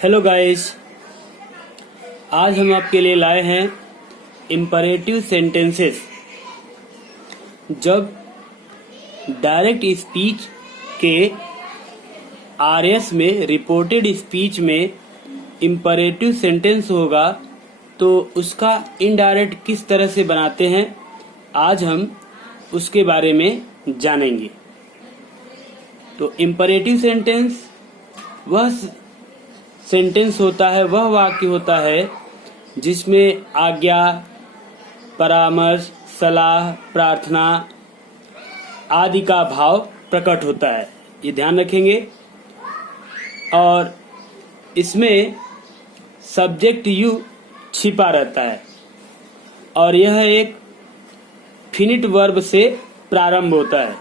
Hello guys, आज हम आपके लिए लाए हैं इम्परेटिव सेंटेंसेस। जब डायरेक्ट स्पीच के आरएस में, रिपोर्टेड स्पीच में इम्परेटिव सेंटेंस होगा तो उसका इनडायरेक्ट किस तरह से बनाते हैं, आज हम उसके बारे में जानेंगे। तो इम्परेटिव सेंटेंस वह सेंटेंस होता है, वह वाक्य होता है जिसमें आज्ञा, परामर्श, सलाह, प्रार्थना आदि का भाव प्रकट होता है। ये ध्यान रखेंगे। और इसमें सब्जेक्ट यू छिपा रहता है और यह एक फिनिट वर्ब से प्रारंभ होता है।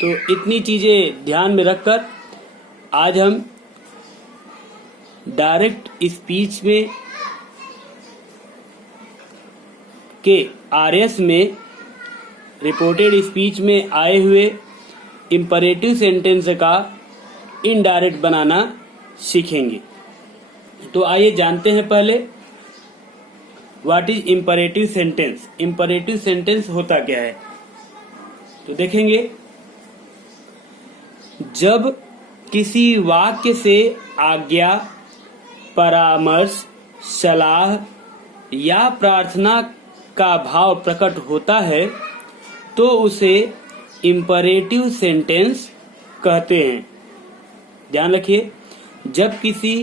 तो इतनी चीजें ध्यान में रखकर आज हम डायरेक्ट स्पीच में के आरएस में, रिपोर्टेड स्पीच में आए हुए इम्परेटिव सेंटेंस का इनडायरेक्ट बनाना सीखेंगे। तो आइए जानते हैं पहले what is imperative sentence. Imperative sentence होता क्या है तो देखेंगे। जब किसी वाक्य से आज्ञा, परामर्श, सलाह या प्रार्थना का भाव प्रकट होता है तो उसे इम्परेटिव सेंटेंस कहते हैं। ध्यान रखिए, जब किसी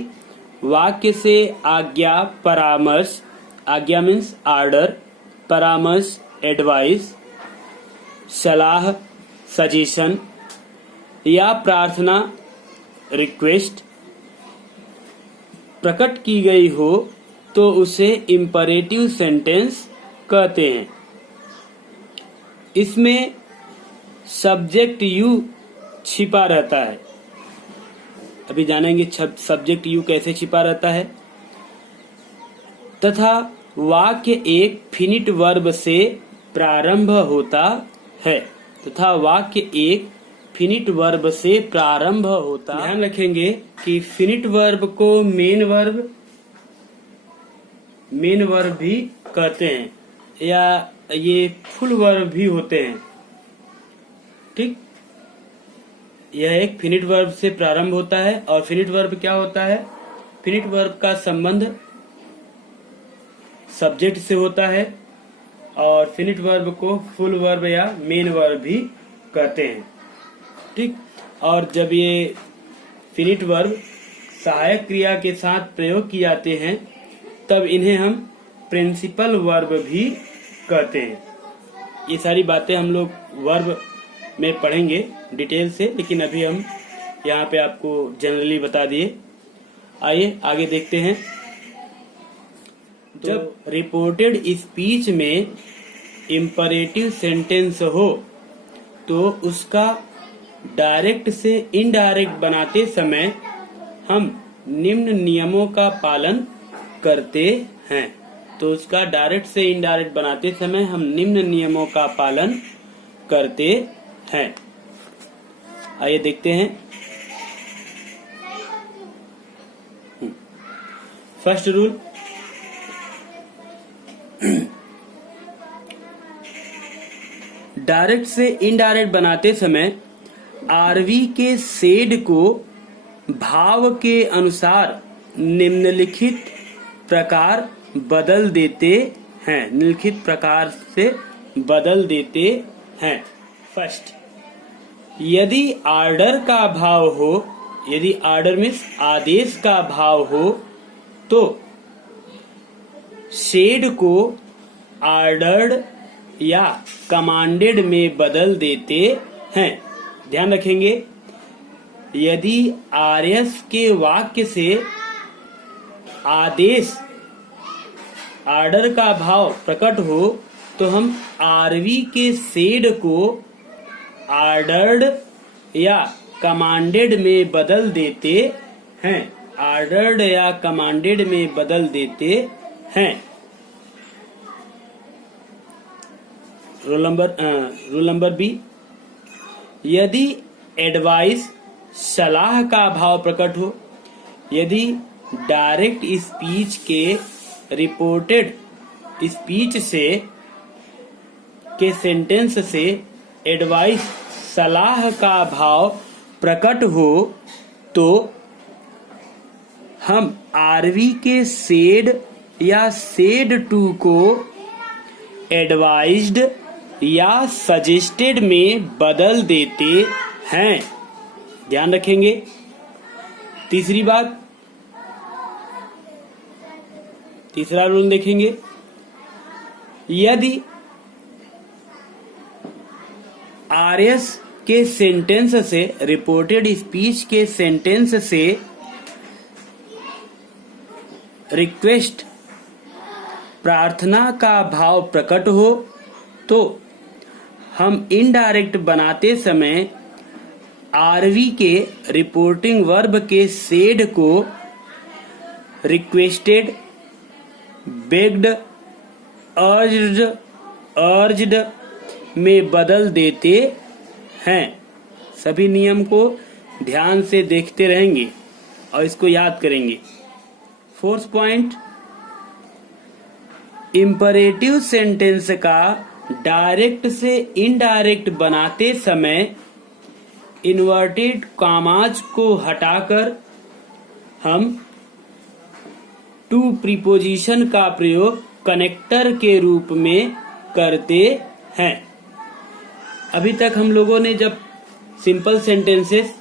वाक्य से आज्ञा, परामर्श, आज्ञा मीन्स आर्डर, परामर्श एडवाइस, सलाह सजेशन या प्रार्थना रिक्वेस्ट प्रकट की गई हो तो उसे इम्परेटिव सेंटेंस कहते हैं। इसमें सब्जेक्ट यू छिपा रहता है। अभी जानेंगे सब्जेक्ट यू कैसे छिपा रहता है। तथा वाक्य एक फिनिट वर्ब से प्रारंभ होता है। तथा वाक्य एक फिनिट वर्ब से प्रारंभ होता है। ध्यान रखेंगे कि फिनिट वर्ब को मेन वर्ब भी कहते हैं या ये फुल वर्ब भी होते हैं। ठीक, यह एक फिनिट वर्ब से प्रारंभ होता है। और फिनिट वर्ब क्या होता है? फिनिट वर्ब का संबंध सब्जेक्ट से होता है और फिनिट वर्ब को फुल वर्ब या मेन वर्ब भी कहते हैं। ठीक, और जब ये फिनिट वर्ब सहायक क्रिया के साथ प्रयोग किए जाते हैं तब इन्हें हम प्रिंसिपल वर्ब भी कहते हैं। ये सारी बातें हम लोग वर्ब में पढ़ेंगे डिटेल से, लेकिन अभी हम यहाँ पे आपको जनरली बता दिए। आइए आगे देखते हैं। जब रिपोर्टेड स्पीच में इम्परेटिव सेंटेंस हो तो उसका डायरेक्ट से इनडायरेक्ट बनाते समय हम निम्न नियमों का पालन करते हैं। तो उसका डायरेक्ट से इनडायरेक्ट बनाते समय हम निम्न नियमों का पालन करते हैं। आइए देखते हैं। फर्स्ट रूल, डायरेक्ट से इनडायरेक्ट बनाते समय आरवी के शेड को भाव के अनुसार निम्नलिखित प्रकार बदल देते हैं। निम्नलिखित प्रकार से बदल देते हैं। फर्स्ट, यदि आर्डर का भाव हो, यदि आर्डर मीन्स आदेश का भाव हो तो शेड को आर्डर्ड या कमांडेड में बदल देते हैं। ध्यान रखेंगे, यदि आरएस के वाक्य से आदेश, आर्डर का भाव प्रकट हो तो हम आरवी के शेड को आर्डर्ड या कमांडेड में बदल देते हैं। आर्डर्ड या कमांडेड में बदल देते हैं। रूल नंबर बी, यदि एडवाइस, सलाह का भाव प्रकट हो, यदि डायरेक्ट स्पीच के रिपोर्टेड स्पीच से के सेंटेंस से एडवाइस सलाह का भाव प्रकट हो तो हम आरवी के सेड या सेड टू को एडवाइज्ड या सजेस्टेड में बदल देते हैं। ध्यान रखेंगे। तीसरी बात, तीसरा रूल देखेंगे। यदि आरएस के सेंटेंस से रिपोर्टेड स्पीच के सेंटेंस से रिक्वेस्ट प्रार्थना का भाव प्रकट हो तो हम इनडायरेक्ट बनाते समय आरवी के रिपोर्टिंग वर्ब के सेड को रिक्वेस्टेड, बेग्ड, अर्ज्ड में बदल देते हैं। सभी नियम को ध्यान से देखते रहेंगे और इसको याद करेंगे। फोर्थ पॉइंट, इंपरेटिव सेंटेंस का डायरेक्ट से इनडायरेक्ट बनाते समय इन्वर्टेड कॉमाज को हटाकर हम टू प्रीपोजिशन का प्रयोग कनेक्टर के रूप में करते हैं। अभी तक हम लोगों ने जब सिंपल सेंटेंसेस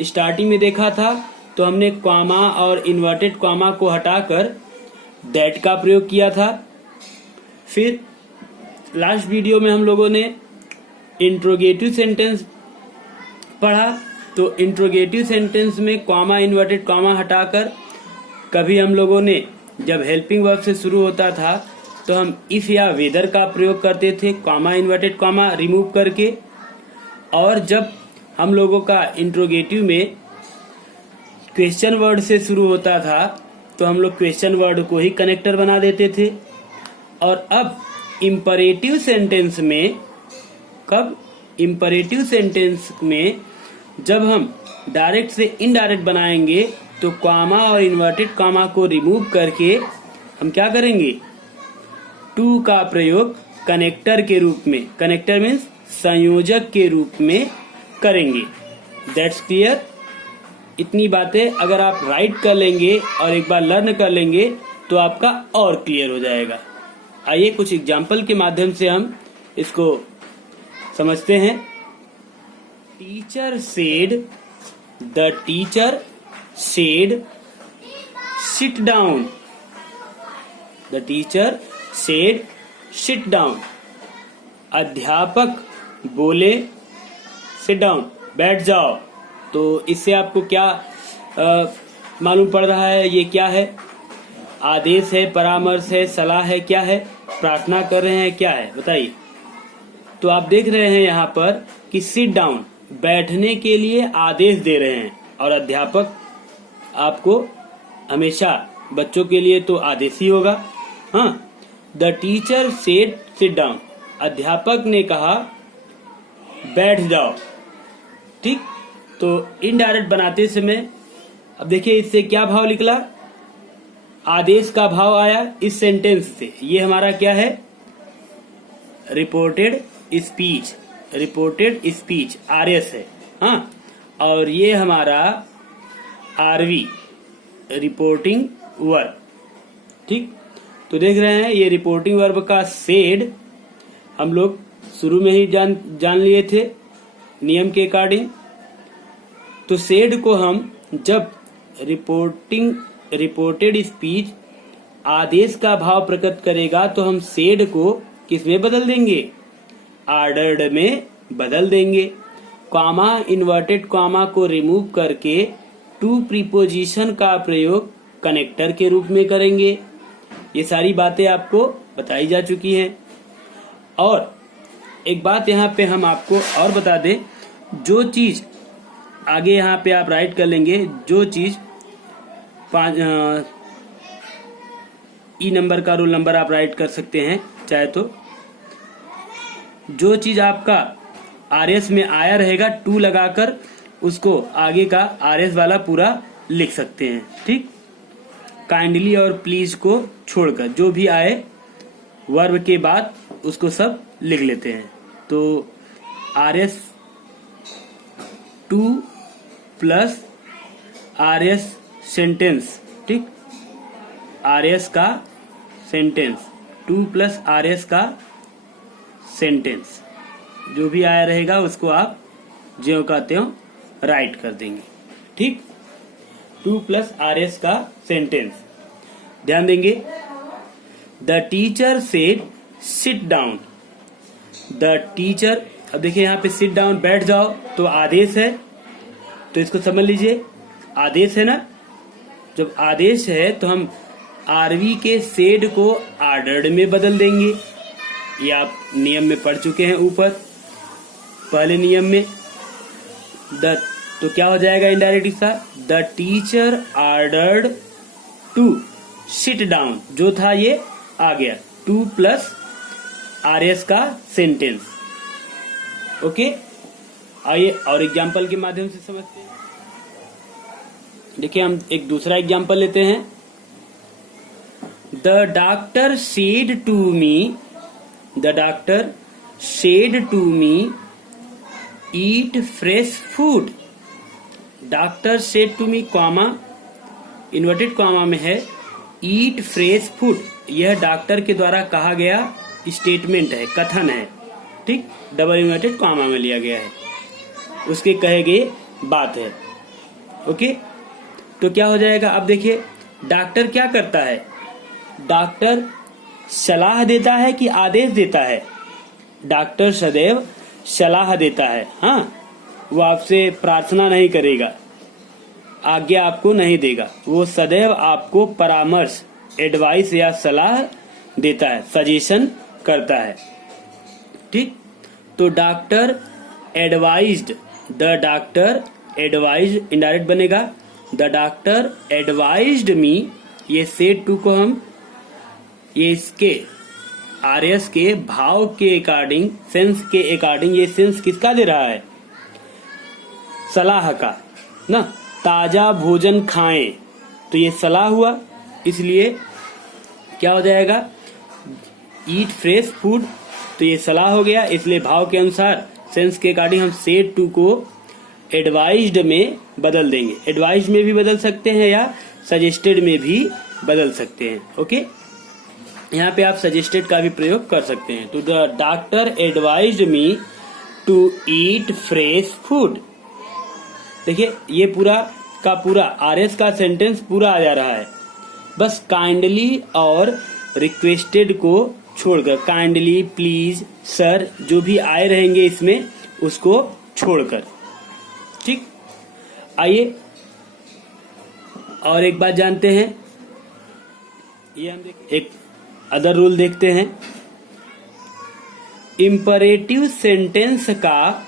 स्टार्टिंग में देखा था तो हमने कॉमा और इन्वर्टेड कॉमा को हटाकर दैट का प्रयोग किया था। फिर लास्ट वीडियो में हम लोगों ने इंट्रोगेटिव सेंटेंस पढ़ा, तो इंट्रोगेटिव सेंटेंस में कॉमा इन्वर्टेड कॉमा हटाकर कभी हम लोगों ने जब हेल्पिंग वर्ब से शुरू होता था तो हम इफ या वेदर का प्रयोग करते थे कॉमा इन्वर्टेड कॉमा रिमूव करके, और जब हम लोगों का इंट्रोगेटिव में क्वेश्चन वर्ड से शुरू होता था तो हम लोग क्वेश्चन वर्ड को ही कनेक्टर बना देते थे। और अब इंपरेटिव सेंटेंस में, कब इंपरेटिव सेंटेंस में जब हम डायरेक्ट से इनडायरेक्ट बनाएंगे तो कॉमा और इन्वर्टेड कॉमा को रिमूव करके हम क्या करेंगे, टू का प्रयोग कनेक्टर के रूप में, कनेक्टर मीन्स संयोजक के रूप में करेंगे। That's clear. इतनी बातें अगर आप राइट कर लेंगे और एक बार लर्न कर लेंगे तो आपका और क्लियर हो जाएगा। आइए कुछ एग्जाम्पल के माध्यम से हम इसको समझते हैं। Teacher said, the teacher said sit down, the teacher said sit down. अध्यापक बोले सिट डाउन, बैठ जाओ। तो इससे आपको क्या मालूम पड़ रहा है, ये क्या है, आदेश है, परामर्श है, सलाह है, क्या है, प्रार्थना कर रहे हैं, क्या है बताइए। तो आप देख रहे हैं यहाँ पर कि सिट डाउन बैठने के लिए आदेश दे रहे हैं, और अध्यापक आपको हमेशा बच्चों के लिए तो आदेश ही होगा। हाँ, the teacher said sit down, अध्यापक ने कहा बैठ जाओ। ठीक, तो इनडायरेक्ट बनाते समय अब देखिए इससे क्या भाव निकला, आदेश का भाव आया इस सेंटेंस से। ये हमारा क्या है, reported speech, reported speech RS है। हाँ, और ये हमारा आरवी, रिपोर्टिंग वर्ब। ठीक, तो देख रहे हैं ये रिपोर्टिंग वर्ब का सेड हम लोग शुरू में ही जान लिए थे नियम के अकॉर्डिंग। तो सेड को हम जब रिपोर्टेड स्पीच आदेश का भाव प्रकट करेगा तो हम सेड को किस में बदल देंगे, ऑर्डर्ड में बदल देंगे। कॉमा इन्वर्टेड कॉमा को रिमूव करके टू प्रीपोजिशन का प्रयोग कनेक्टर के रूप में करेंगे। ये सारी बातें आपको बताई जा चुकी हैं। और एक बात यहाँ पे हम आपको और बता दें, जो चीज आगे यहाँ पे आप राइट कर लेंगे, जो चीज ई नंबर का रोल नंबर आप राइट कर सकते हैं चाहे तो, जो चीज आपका आरएस में आया रहेगा टू लगाकर उसको आगे का आरएस वाला पूरा लिख सकते हैं। ठीक, काइंडली और प्लीज को छोड़कर जो भी आए वर्ब के बाद उसको सब लिख लेते हैं। तो RS 2 प्लस RS सेंटेंस, ठीक, RS का सेंटेंस 2 प्लस RS का सेंटेंस, जो भी आया रहेगा उसको आप ज्यों का त्यों राइट कर देंगे, ठीक। 2 प्लस RS का सेंटेंस ध्यान देंगे। The teacher said sit down. The teacher, अब देखिए यहाँ पे सिट डाउन बैठ जाओ तो आदेश है, तो इसको समझ लीजिए, आदेश है ना। जब आदेश है तो हम आरवी के सेड को आर्डर्ड में बदल देंगे। ये आप नियम में पढ़ चुके हैं ऊपर पहले नियम में। द, तो क्या हो जाएगा इनडायरेक्ट हिस्सा, the teacher ordered to sit down, जो था ये आ गया 2 प्लस RS का सेंटेंस। ओके, आइए और एग्जाम्पल के माध्यम से समझते हैं। देखिए हम एक दूसरा एग्जाम्पल लेते हैं। The doctor said to me, the doctor said to me eat fresh food. Doctor said to me comma inverted comma में है ईट फ्रेश फूड, यह डॉक्टर के द्वारा कहा गया स्टेटमेंट है, कथन है, ठीक, डबल इन्वर्टेड कॉमा में लिया गया है, उसके कहे गए बात है। ओके, तो क्या हो जाएगा, अब देखिए डॉक्टर क्या करता है, डॉक्टर सलाह देता है कि आदेश देता है। डॉक्टर सदैव सलाह देता है, हाँ, वो आपसे प्रार्थना नहीं करेगा, आज्ञा आपको नहीं देगा, वो सदैव आपको परामर्श, एडवाइस या सलाह देता है, सजेशन करता है, ठीक। तो doctor advised, the doctor advised indirect बनेगा, द डॉक्टर एडवाइज्ड मी, ये सेड टू को हम ये इसके RS के भाव के अकॉर्डिंग, सेंस के अकॉर्डिंग, ये सेंस किसका दे रहा है, सलाह का ना, ताजा भोजन खाएं, तो ये सलाह हुआ, इसलिए क्या हो जाएगा, ईट फ्रेश फूड, तो ये सलाह हो गया, इसलिए भाव के अनुसार सेंस के अकॉर्डिंग हम सेड टू को एडवाइज्ड में बदल देंगे। एडवाइज्ड में भी बदल सकते हैं या सजेस्टेड में भी बदल सकते हैं। ओके, यहाँ पे आप सजेस्टेड का भी प्रयोग कर सकते हैं। तो the doctor advised me to eat fresh food. देखिए ये पूरा का पूरा RS का सेंटेंस पूरा आ जा रहा है, बस काइंडली और रिक्वेस्टेड को छोड़कर, काइंडली, प्लीज, सर, जो भी आए रहेंगे इसमें उसको छोड़कर, ठीक। आइए और एक बात जानते हैं, ये हम एक अदर रूल देखते हैं। इंपरेटिव सेंटेंस का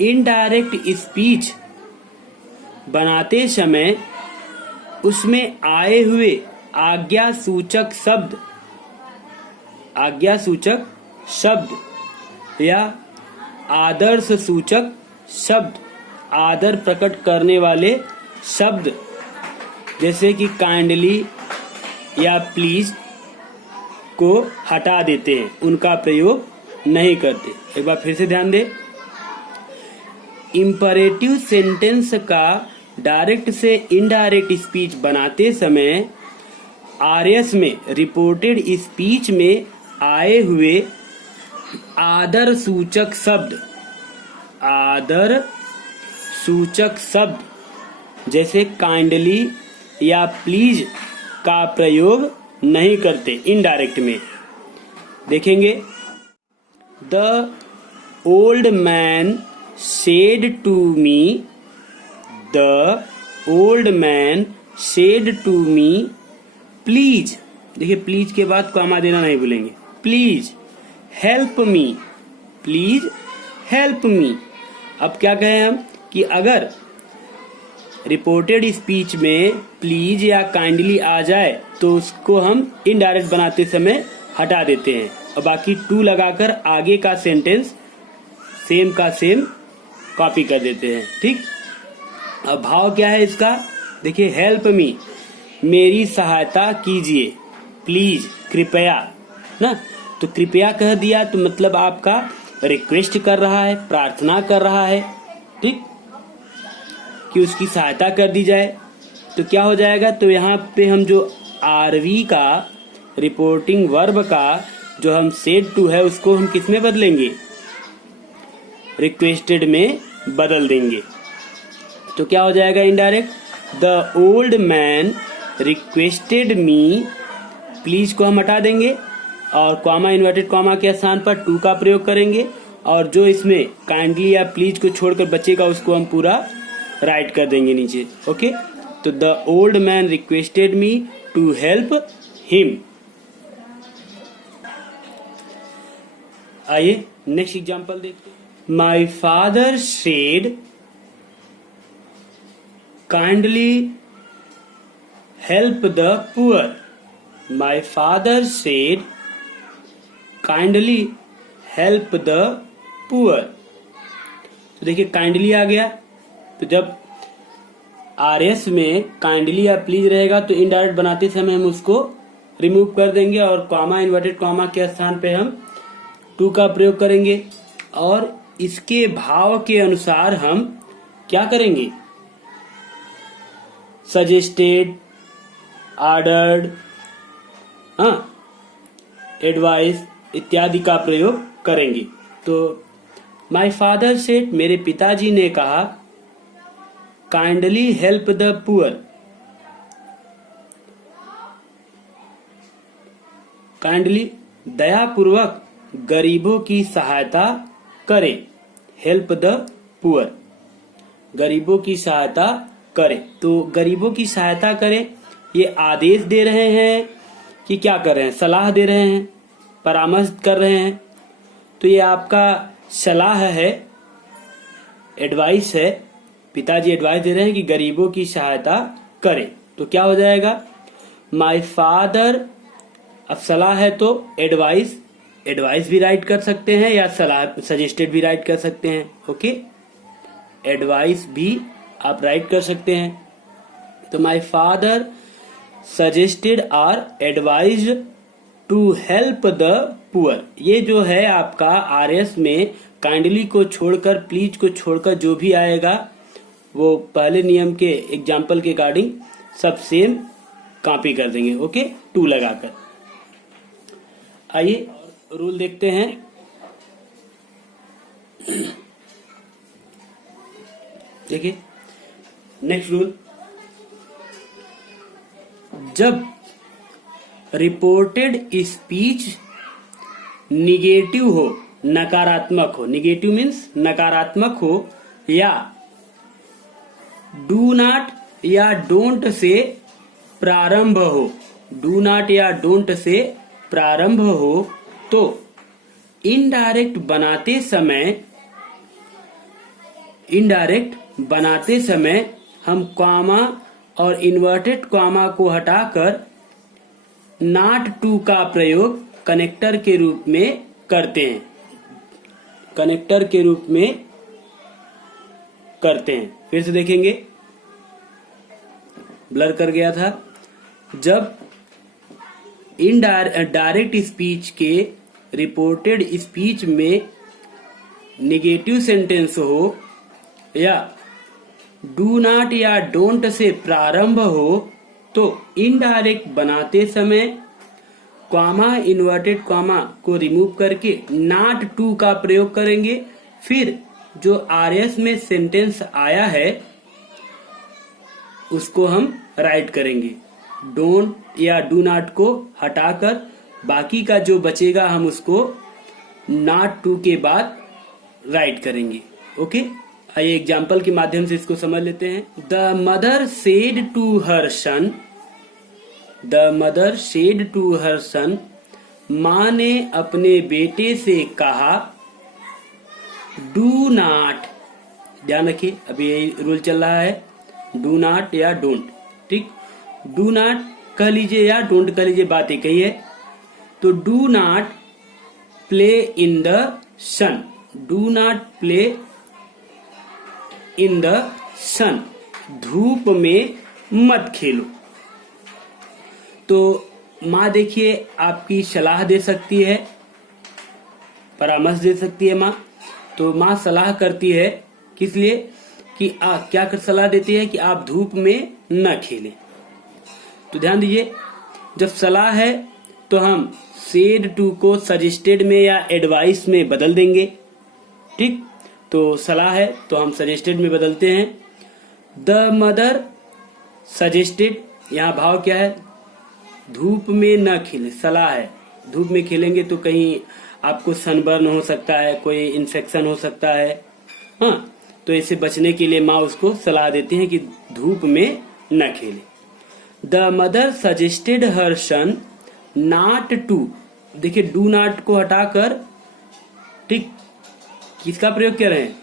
इनडायरेक्ट स्पीच बनाते समय उसमें आए हुए आज्ञा सूचक शब्द या आदर्श सूचक शब्द, आदर प्रकट करने वाले शब्द जैसे कि काइंडली या प्लीज को हटा देते हैं, उनका प्रयोग नहीं करते। एक बार फिर से ध्यान दें, इंपरेटिव सेंटेंस का डायरेक्ट से इनडायरेक्ट स्पीच बनाते समय RS में रिपोर्टेड स्पीच में आए हुए आदर सूचक शब्द जैसे काइंडली या प्लीज का प्रयोग नहीं करते। इनडायरेक्ट में देखेंगे, the old man said to me, the old man said to me please, देखिए प्लीज के बाद कॉमा देना नहीं भूलेंगे, please help me, please help me. अब क्या कहें हम कि अगर रिपोर्टेड स्पीच में प्लीज या काइंडली आ जाए तो उसको हम इनडायरेक्ट बनाते समय हटा देते हैं और बाकी टू लगाकर आगे का सेंटेंस सेम का सेम कॉपी कर देते हैं, ठीक। अब भाव क्या है इसका, देखिए हेल्प मी, मेरी सहायता कीजिए, प्लीज, कृपया ना। तो कृपया कह दिया तो मतलब आपका रिक्वेस्ट कर रहा है, प्रार्थना कर रहा है, ठीक, कि उसकी सहायता कर दी जाए। तो क्या हो जाएगा, तो यहाँ पे हम जो आरवी का रिपोर्टिंग वर्ब का जो हम सेड टू है उसको हम किस में बदलेंगे, रिक्वेस्टेड में बदल देंगे। तो क्या हो जाएगा indirect, the old man requested me, please को हम हटा देंगे और कॉमा इन्वर्टेड कॉमा के स्थान पर टू का प्रयोग करेंगे, और जो इसमें काइंडली या प्लीज को छोड़कर बचेगा उसको हम पूरा राइट कर देंगे नीचे। ओके, तो the old man requested me to help him. आइए नेक्स्ट एग्जांपल देखते हैं। My father said kindly help the poor. My father said kindly help the poor. तो देखिए काइंडली आ गया, तो जब आरएस में काइंडली या प्लीज रहेगा तो इनडायरेक्ट बनाते समय हम उसको रिमूव कर देंगे और कॉमा इन्वर्टेड कॉमा के स्थान पे हम टू का प्रयोग करेंगे, और इसके भाव के अनुसार हम क्या करेंगे, सजेस्टेड, ऑर्डर्ड, एडवाइस इत्यादि का प्रयोग करेंगे। तो माय फादर सेड, मेरे पिताजी ने कहा, kindly help the poor, kindly दयापूर्वक गरीबों की सहायता करें, हेल्प द पुअर, गरीबों की सहायता करें। तो गरीबों की सहायता करें, ये आदेश दे रहे हैं कि क्या कर रहे हैं, सलाह दे रहे हैं, परामर्श कर रहे हैं। तो ये आपका सलाह है, एडवाइस है, पिताजी एडवाइस दे रहे हैं कि गरीबों की सहायता करें। तो क्या हो जाएगा, माय फादर, अब सलाह है तो एडवाइस, एडवाइस भी राइट कर सकते हैं या सलाह सजेस्टेड भी राइट कर सकते हैं। ओके, एडवाइस भी आप राइट कर सकते हैं। तो माय फादर सजेस्टेड और advise to help the poor, ये जो है आपका आरएस में काइंडली को छोड़कर, प्लीज को छोड़कर जो भी आएगा वो पहले नियम के एग्जाम्पल के अकॉर्डिंग सब सेम कॉपी कर देंगे। ओके, टू लगाकर। आइए रूल देखते हैं। देखिए नेक्स्ट रूल, जब रिपोर्टेड स्पीच निगेटिव हो, नकारात्मक हो, निगेटिव मीन्स नकारात्मक हो, या डू नॉट या डोंट से प्रारंभ हो, डू नॉट या डोंट से प्रारंभ हो, तो इनडायरेक्ट बनाते समय हम कॉमा और इन्वर्टेड कॉमा को हटाकर नॉट टू का प्रयोग कनेक्टर के रूप में करते हैं, कनेक्टर के रूप में करते हैं। फिर से देखेंगे, ब्लर कर गया था। जब डायरेक्ट स्पीच के रिपोर्टेड स्पीच में निगेटिव सेंटेंस हो या डू नॉट या डोंट से प्रारंभ हो, तो इनडायरेक्ट बनाते समय कॉमा इन्वर्टेड कॉमा को रिमूव करके नॉट टू का प्रयोग करेंगे। फिर जो आरएस में सेंटेंस आया है उसको हम राइट करेंगे, डोंट या डू नॉट को हटाकर बाकी का जो बचेगा हम उसको नॉट टू के बाद राइट करेंगे। ओके, आइए एग्जाम्पल के माध्यम से इसको समझ लेते हैं। The mother said to her son, the mother said to her son, माँ ने अपने बेटे से कहा, डू नॉट, ध्यान रखिए अभी यही रूल चल रहा है, डू नॉट या डोंट, ठीक, डू नॉट कह लीजिए या डोंट कह लीजिए, बात एक ही है। तो do not play in the sun, do not play in the sun, धूप में मत खेलो, तो माँ देखिए आपकी सलाह दे सकती है, परामर्श दे सकती है माँ। तो माँ सलाह करती है किस लिए कि क्या कर सलाह देती है कि आप धूप में न खेलें। तो ध्यान दीजिए, जब सलाह है तो हम सेड टू को सजेस्टेड में या एडवाइस में बदल देंगे। ठीक, तो सलाह है तो हम सजेस्टेड में बदलते हैं। द मदर सजेस्टेड, यहाँ भाव क्या है, धूप में न खेले, सलाह है। धूप में खेलेंगे तो कहीं आपको सनबर्न हो सकता है, कोई इन्फेक्शन हो सकता है। हाँ, तो इससे बचने के लिए माँ उसको सलाह देती है कि धूप में न खेले। The mother suggested her son not to, देखिए डू नॉट को हटाकर ठीक किसका प्रयोग कर रहे हैं,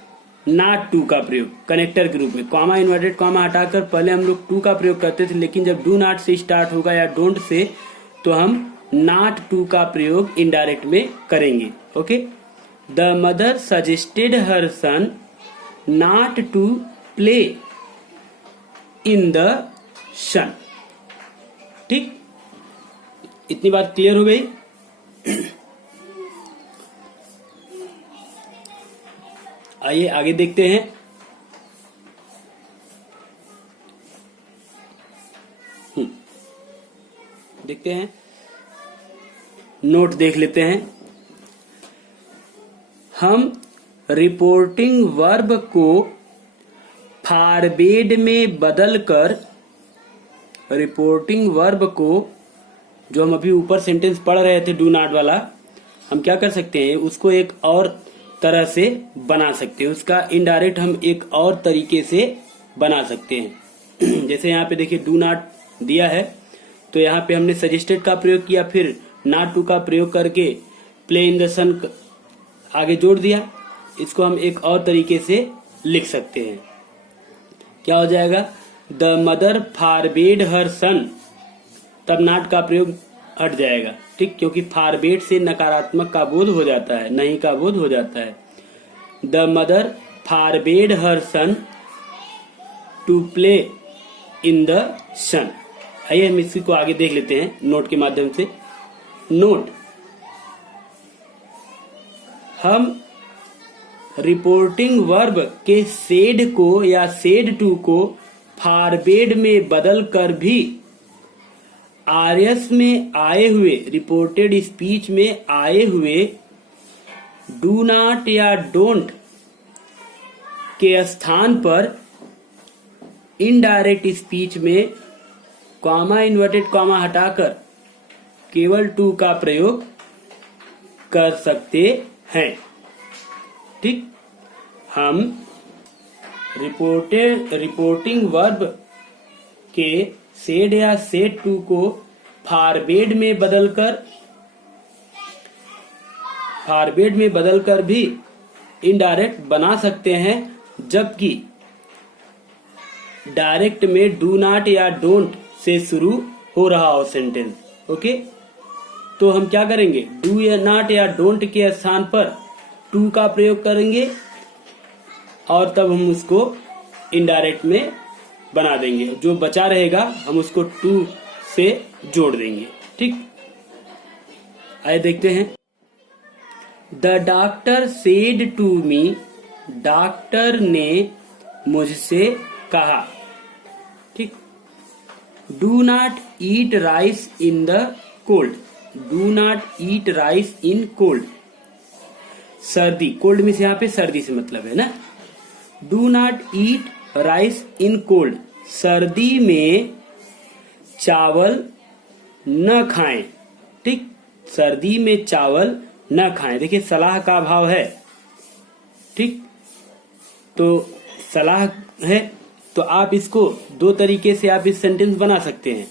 नॉट टू का प्रयोग कनेक्टर के रूप में। कॉमा इन्वर्टेड कॉमा हटाकर पहले हम लोग टू का प्रयोग करते थे, लेकिन जब डू नॉट से स्टार्ट होगा या डोंट से तो हम नॉट टू का प्रयोग इनडायरेक्ट में करेंगे। Okay, the mother suggested her son not to play in the sun. ठीक, इतनी बात क्लियर हो गई। आइए आगे देखते हैं। देखते हैं, नोट देख लेते हैं। हम रिपोर्टिंग वर्ब को फॉरवर्ड में बदलकर, रिपोर्टिंग वर्ब को जो हम अभी ऊपर सेंटेंस पढ़ रहे थे डू नॉट वाला, हम क्या कर सकते हैं, उसको एक और तरह से बना सकते हैं। उसका इनडायरेक्ट हम एक और तरीके से बना सकते हैं। जैसे यहाँ पे देखिए डू नॉट दिया है, तो यहाँ पे हमने सजेस्टेड का प्रयोग किया, फिर नॉट टू का प्रयोग करके प्ले इन द सन आगे जोड़ दिया। इसको हम एक और तरीके से लिख सकते हैं। क्या हो जाएगा, द मदर फॉरवर्ड हर सन, तब नॉट का प्रयोग हट जाएगा। ठीक, क्योंकि फॉरवर्ड से नकारात्मक का बोध हो जाता है, नहीं का बोध हो जाता है। The mother forward her son to play in the sun. आइए हम इसी को आगे देख लेते हैं नोट के माध्यम से। नोट, हम रिपोर्टिंग वर्ब के सेड को या सेड टू को फॉरवर्ड में बदल कर भी आरएस में आए हुए, रिपोर्टेड स्पीच में आए हुए डू नॉट या डोंट के स्थान पर इनडायरेक्ट स्पीच में कॉमा इन्वर्टेड कॉमा हटाकर केवल टू का प्रयोग कर सकते हैं। ठीक, हम रिपोर्टिंग वर्ब के सेड या सेड टू को फॉरवर्ड में बदलकर भी इनडायरेक्ट बना सकते हैं, जबकि डायरेक्ट में डू नॉट या डोंट से शुरू हो रहा हो सेंटेंस। ओके, तो हम क्या करेंगे, डू या नॉट या डोंट के स्थान पर टू का प्रयोग करेंगे और तब हम उसको इनडायरेक्ट में बना देंगे। जो बचा रहेगा हम उसको टू से जोड़ देंगे। ठीक, आइए देखते हैं। The doctor said to me, doctor ने मुझसे कहा। ठीक, do not eat rice in the cold, do not eat rice in cold. सर्दी, कोल्ड में से यहाँ पे सर्दी से मतलब है ना। Do not eat rice in cold, सर्दी में चावल न खाएं। ठीक, सर्दी में चावल न खाएं। देखिए सलाह का भाव है। ठीक, तो सलाह है तो आप इसको दो तरीके से आप इस सेंटेंस बना सकते हैं।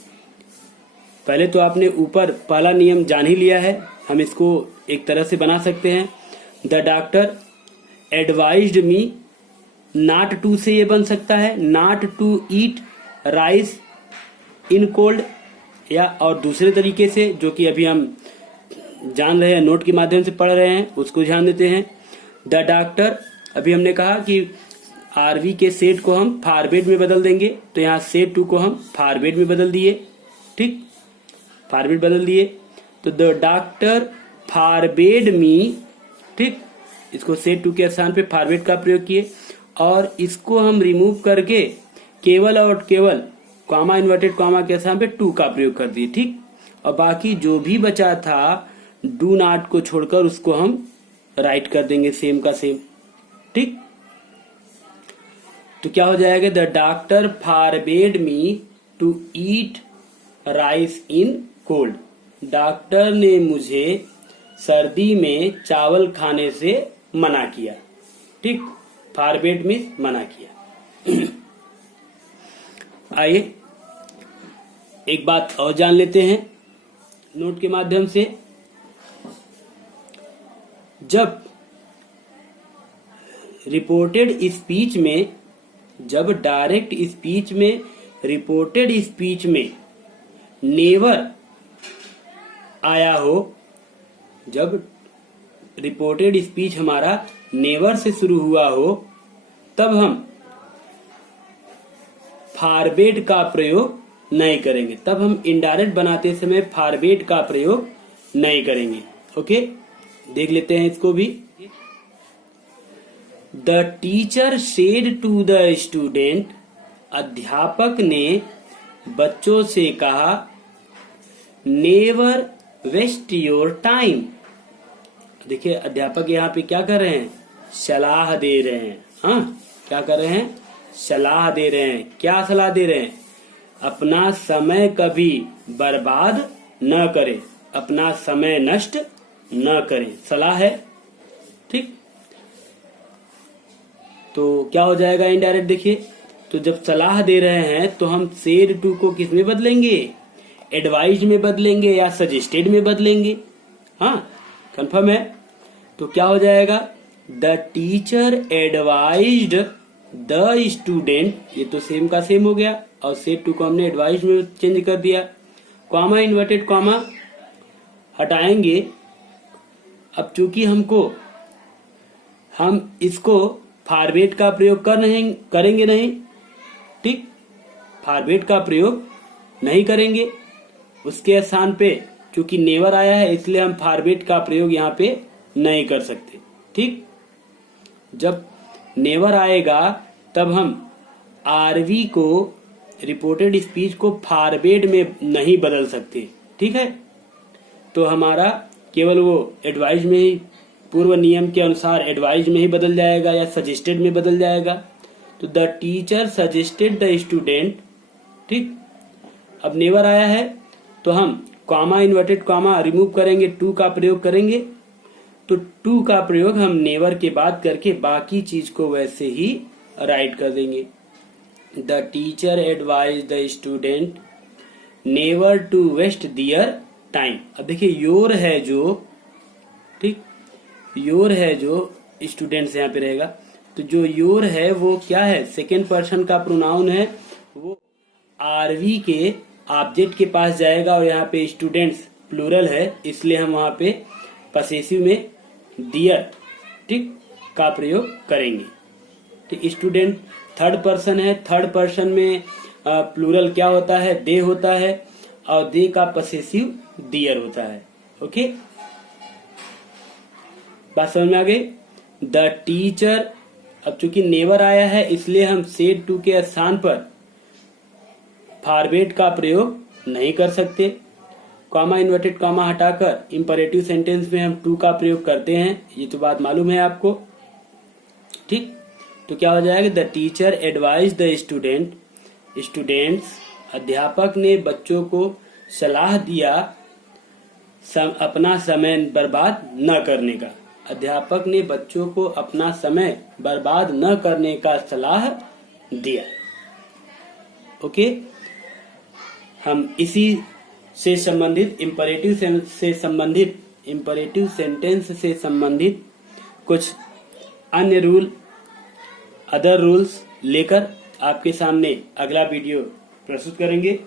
पहले तो आपने ऊपर पहला नियम जान ही लिया है, हम इसको एक तरह से बना सकते हैं। The doctor advised me, not to से ये बन सकता है not to eat rice in cold, या और दूसरे तरीके से जो कि अभी हम जान रहे हैं, नोट के माध्यम से पढ़ रहे हैं, उसको ध्यान देते हैं। द डॉक्टर, अभी हमने कहा कि आरवी के सेट को हम फॉरवर्ड में बदल देंगे, तो यहाँ सेट टू को हम फॉरवर्ड में बदल दिए। ठीक, फॉरबेड बदल दिए, तो द डॉक्टर फॉरबेड मी, ठीक, इसको सेड टू के स्थान पे फॉरबेड का प्रयोग किए, और इसको हम रिमूव करके केवल और केवल कॉमा इन्वर्टेड कॉमा के स्थान पे टू का प्रयोग कर दिए, ठीक। और बाकी जो भी बचा था डू नॉट को छोड़कर उसको हम राइट कर देंगे सेम का सेम, ठीक। तो क्या हो जाएगा, the doctor forbade me to eat rice in cold, doctor ने मुझे सर्दी में चावल खाने से मना किया, ठीक। फॉरबेड मीन्स मना किया। आइए एक बात और जान लेते हैं नोट के माध्यम से। जब रिपोर्टेड स्पीच में, जब डायरेक्ट स्पीच में, रिपोर्टेड स्पीच में नेवर आया हो, जब रिपोर्टेड स्पीच हमारा नेवर से शुरू हुआ हो, तब हम फॉरबेड का प्रयोग नहीं करेंगे, तब हम इनडायरेक्ट बनाते समय फॉरबेड का प्रयोग नहीं करेंगे। ओके, देख लेते हैं इसको भी। The teacher said to the student, अध्यापक ने बच्चों से कहा, नेवर वेस्ट योर टाइम। देखिए अध्यापक यहाँ पे क्या कर रहे हैं, सलाह दे रहे हैं। हाँ, क्या कर रहे हैं, सलाह दे रहे हैं। क्या सलाह दे रहे हैं, अपना समय कभी बर्बाद न करें, अपना समय नष्ट न करें, सलाह है, ठीक। तो क्या हो जाएगा इनडायरेक्ट, देखिए, तो जब सलाह दे रहे हैं तो हम सेड टू को किस में बदलेंगे, एडवाइज में बदलेंगे या सजेस्टेड में बदलेंगे। हाँ, कंफर्म है। तो क्या हो जाएगा, the teacher advised the student, ये तो सेम का सेम हो गया, और सेड टू को हमने एडवाइज में चेंज कर दिया। कॉमा इन्वर्टेड कॉमा हटाएंगे। अब चूंकि हम इसको फॉरबेड का प्रयोग करेंगे नहीं, ठीक, फॉरबेड का प्रयोग नहीं करेंगे। उसके स्थान पे चूंकि नेवर आया है इसलिए हम फॉरबेड का प्रयोग यहाँ पे नहीं कर सकते, ठीक। जब नेवर आएगा तब हम आरवी को, रिपोर्टेड स्पीच को फॉरबेड में नहीं बदल सकते, ठीक है। तो हमारा केवल वो एडवाइज में ही, पूर्व नियम के अनुसार एडवाइज में ही बदल जाएगा या सजेस्टेड में बदल जाएगा। तो the teacher suggested the student, ठीक। अब नेवर आया है तो हम कॉमा इन्वर्टेड कॉमा रिमूव करेंगे, टू का प्रयोग करेंगे। तो टू का प्रयोग हम नेवर के बाद करके बाकी चीज को वैसे ही राइट कर देंगे। The teacher advise the student never to waste their time. अब देखिए योर है जो, ठीक, योर है जो स्टूडेंट्स यहाँ पे रहेगा, तो जो योर है वो क्या है, सेकेंड पर्सन का प्रोनाउन है, वो आरवी के ऑब्जेक्ट के पास जाएगा, और यहाँ पे स्टूडेंट्स प्लूरल है इसलिए हम वहां पे पसेसिव में दियर, ठीक, का प्रयोग करेंगे। ठीक, स्टूडेंट थर्ड पर्सन है, थर्ड पर्सन में प्लूरल क्या होता है, दे होता है, और दे का पसेसिव दियर होता है। ओके, बात समझ में आ गई। द टीचर, अब चूंकि नेवर आया है इसलिए हम सेड टू के स्थान पर फॉरबेड का प्रयोग नहीं कर सकते। कॉमा इन्वर्टेड कॉमा हटाकर इंपरेटिव सेंटेंस में हम टू का प्रयोग करते हैं, ये तो बात मालूम है आपको, ठीक। तो क्या हो जाएगा, the teacher advise the student, students, अध्यापक ने बच्चों को सलाह दिया अपना समय बर्बाद न करने का। अध्यापक ने बच्चों को अपना समय बर्बाद न करने का सलाह दिया। ओके, हम इसी से संबंधित इंपरेटिव सेंटेंस से संबंधित कुछ अन्य रूल, अदर रूल्स लेकर आपके सामने अगला वीडियो प्रस्तुत करेंगे।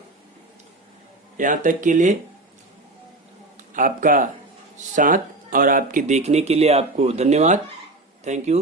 यहाँ तक के लिए आपका साथ और आपके देखने के लिए आपको धन्यवाद। Thank you.